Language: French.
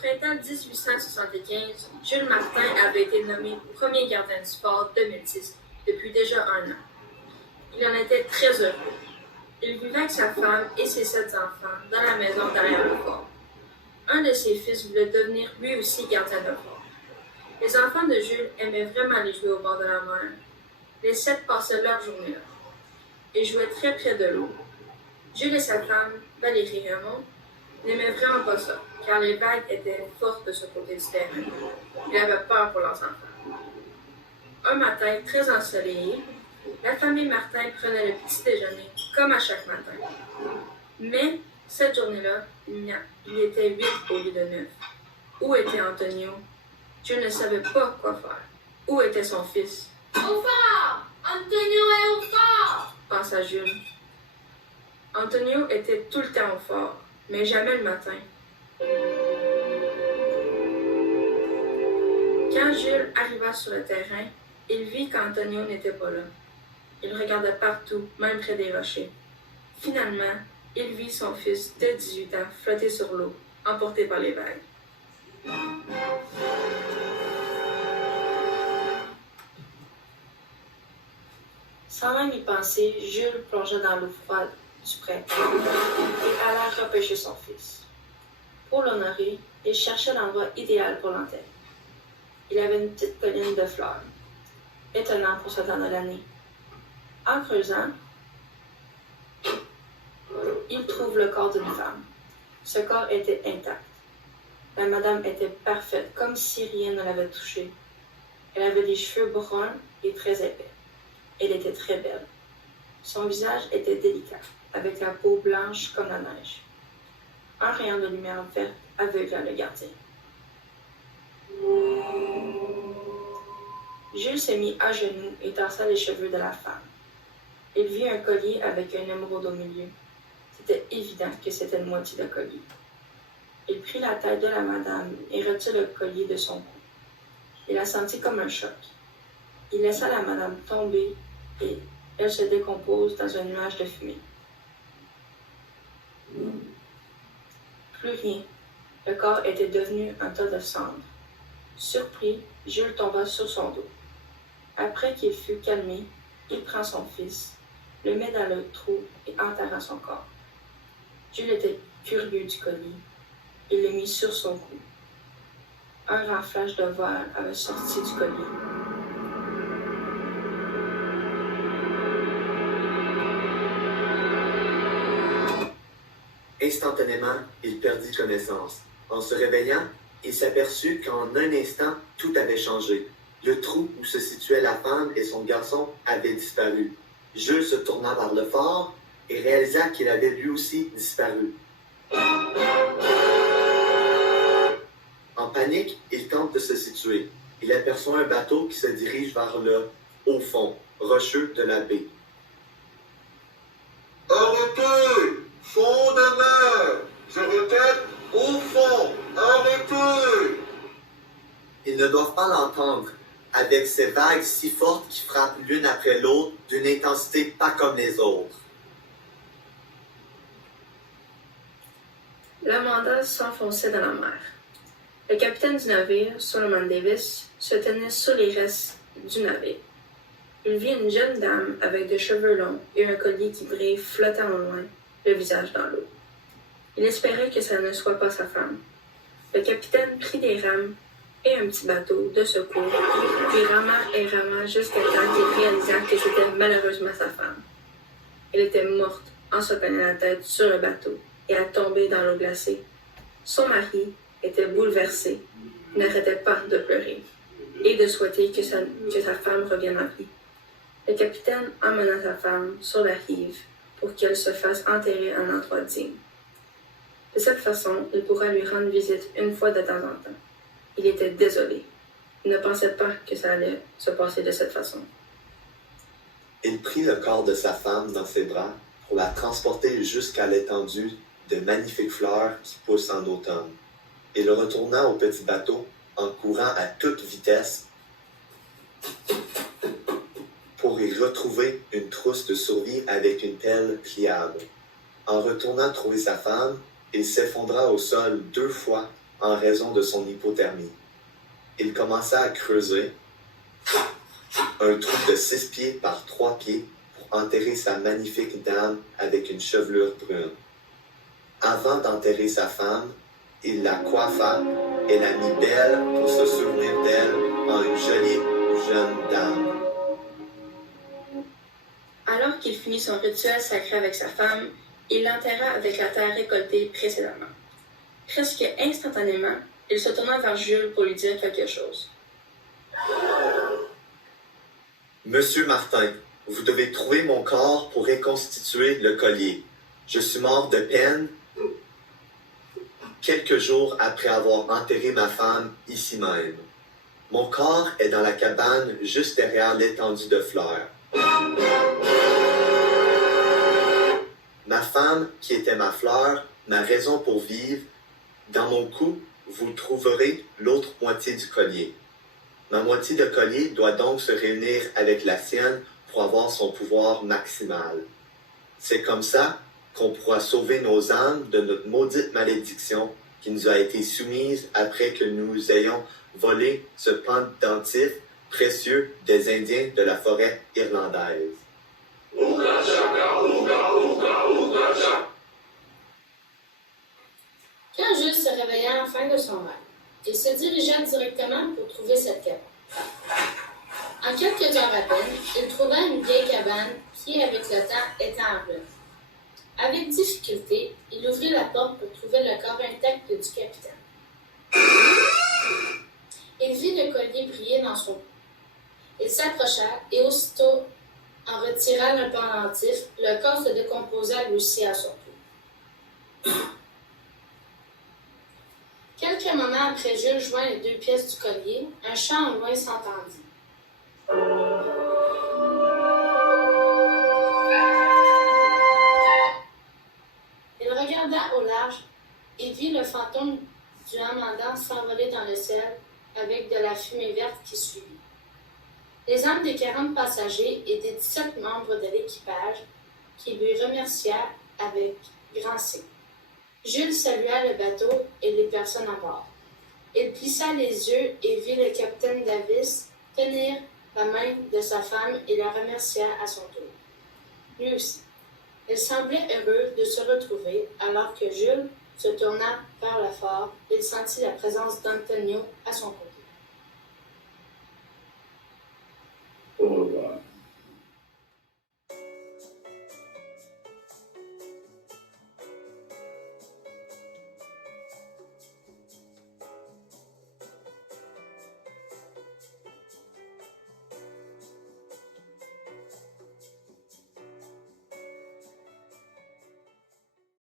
printemps 1875, Jules Martin avait été nommé premier gardien du fort de Métis depuis déjà 1 an. Il en était très heureux. Il vivait avec sa femme et ses 7 enfants dans la maison derrière le fort. Un de ses fils voulait devenir lui aussi gardien de fort. Les enfants de Jules aimaient vraiment aller jouer au bord de la mer. Les 7 passaient leur journée là. Ils jouaient très près de l'eau. Jules et sa femme, Valérie Raymond, n'aimaient vraiment pas ça, car les vagues étaient fortes de ce côté du terrain. Ils avaient peur pour leurs enfants. Un matin très ensoleillé, la famille Martin prenait le petit déjeuner comme à chaque matin. Mais cette journée-là, il était 8 au lieu de 9. Où était Antonio? Jules ne savait pas quoi faire. Où était son fils? Au fort! Antonio est au fort! Pensa Jules. Antonio était tout le temps au fort, mais jamais le matin. Quand Jules arriva sur le terrain, il vit qu'Antonio n'était pas là. Il regardait partout, même près des rochers. Finalement, il vit son fils de 18 ans flotter sur l'eau, emporté par les vagues. Sans même y penser, Jules plongea dans l'eau froide du printemps et alla repêcher son fils. Pour l'honorer, il cherchait l'endroit idéal pour l'enterrer. Il avait une petite colline de fleurs, étonnant pour ce temps de l'année. En creusant, il trouve le corps d'une femme. Ce corps était intact. La madame était parfaite, comme si rien ne l'avait touchée. Elle avait des cheveux bruns et très épais. Elle était très belle. Son visage était délicat, avec la peau blanche comme la neige. Un rayon de lumière verte aveugla le gardien. Jules se mit à genoux et tassa les cheveux de la femme. Il vit un collier avec un émeraude au milieu. C'était évident que c'était une moitié de collier. Il prit la tête de la madame et retira le collier de son cou. Il la sentit comme un choc. Il laissa la madame tomber et elle se décompose dans un nuage de fumée. Plus rien. Le corps était devenu un tas de cendres. Surpris, Jules tomba sur son dos. Après qu'il fut calmé, il prend son fils, le met dans le trou et enterra son corps. Jules était curieux du collier. Il le mit sur son cou. Un grand flash de voile avait sorti du collier. Instantanément, il perdit connaissance. En se réveillant, il s'aperçut qu'en un instant, tout avait changé. Le trou où se situaient la femme et son garçon avait disparu. Jules se tourna vers le fort et réalisa qu'il avait lui aussi disparu. En panique, il tente de se situer. Il aperçoit un bateau qui se dirige vers le haut fond, rocheux de la baie. Arrêtez! Fond de mer! Je répète, au fond! Arrêtez! Ils ne doivent pas l'entendre, avec ces vagues si fortes qui frappent l'une après l'autre d'une intensité pas comme les autres. L'Amanda s'enfonçait dans la mer. Le capitaine du navire, Solomon Davis, se tenait sur les restes du navire. Il vit une jeune dame avec des cheveux longs et un collier qui brille flottant au loin, le visage dans l'eau. Il espérait que ça ne soit pas sa femme. Le capitaine prit des rames et un petit bateau de secours, puis rama jusqu'à temps qu'il réalisa que c'était malheureusement sa femme. Elle était morte en se cognant la tête sur le bateau et a tombé dans l'eau glacée. Son mari était bouleversé, n'arrêtait pas de pleurer et de souhaiter que sa femme revienne en vie. Le capitaine emmena sa femme sur la rive pour qu'elle se fasse enterrer à un endroit digne. De cette façon, il pourra lui rendre visite une fois de temps en temps. Il était désolé. Il ne pensait pas que ça allait se passer de cette façon. Il prit le corps de sa femme dans ses bras pour la transporter jusqu'à l'étendue de magnifiques fleurs qui poussent en automne. Il retourna au petit bateau en courant à toute vitesse pour y retrouver une trousse de survie avec une pelle pliable. En retournant trouver sa femme, il s'effondra au sol 2 fois en raison de son hypothermie. Il commença à creuser un trou de 6 pieds par 3 pieds pour enterrer sa magnifique dame avec une chevelure brune. Avant d'enterrer sa femme, il la coiffa et la mit belle pour se souvenir d'elle en une jolie jeune dame. Alors qu'il finit son rituel sacré avec sa femme, il l'enterra avec la terre récoltée précédemment. Presque instantanément, il se tourna vers Jules pour lui dire quelque chose. Monsieur Martin, vous devez trouver mon corps pour reconstituer le collier. Je suis mort de peine quelques jours après avoir enterré ma femme ici même. Mon corps est dans la cabane juste derrière l'étendue de fleurs. Ma femme, qui était ma fleur, ma raison pour vivre, dans mon cou, vous trouverez l'autre moitié du collier. Ma moitié de collier doit donc se réunir avec la sienne pour avoir son pouvoir maximal. C'est comme ça qu'on pourra sauver nos âmes de notre maudite malédiction qui nous a été soumise après que nous ayons volé ce pendentif précieux des Indiens de la forêt irlandaise. Quand Jules se réveilla à la fin de son rêve, il se dirigea directement pour trouver cette cabane. En quelques heures à peine, il trouva une vieille cabane qui, avec le temps, était en ruine. Avec difficulté, il ouvrit la porte pour trouver le corps intact du capitaine. Il vit le collier briller dans son cou. Il s'approcha et aussitôt, en retirant le pendentif, le corps se décomposa lui aussi à son tour. Quelques moments après Jules joint les deux pièces du collier, un chant au loin s'entendit. Il regarda au large et vit le fantôme du Hammandan s'envoler dans le ciel avec de la fumée verte qui suivit. Les âmes des 40 passagers et des 17 membres de l'équipage qui lui remercia avec grand signe. Jules salua le bateau et les personnes à bord. Il plissa les yeux et vit le capitaine Davis tenir la main de sa femme et la remercia à son tour. Lui aussi. Il semblait heureux de se retrouver alors que Jules se tourna vers le fort. Il sentit la présence d'Antonio à son côté.